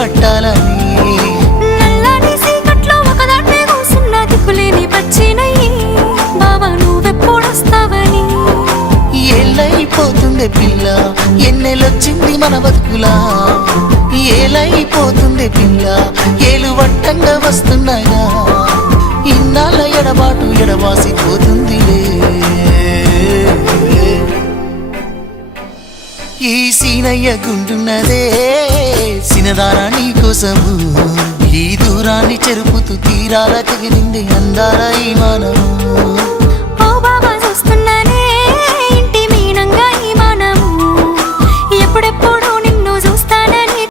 పట్టాలని నల్లని సీకట్లో ఒకదాన్నే కూసున్న దిక్కులేని పచ్చినయ్యి బావా నువ్వెప్పుడొస్తావని ఏళ్ళైపోతుండే పిల్ల ఎన్నెలొచ్చింది మన బతుకులా ఏలైపోతుండే పిల్ల ఏలు వట్టంగా వస్తున్నాయా ఇన్నాళ్ళ ఎడబాటు ఎడవాసిపోతుందిలే ఈ సీనయ్య గుండున్నదే సినదారా నీ కోసము ఈ దూరాన్ని చెరుపుతూ తీరాల తెగిరింది అందాల ఈ మానవు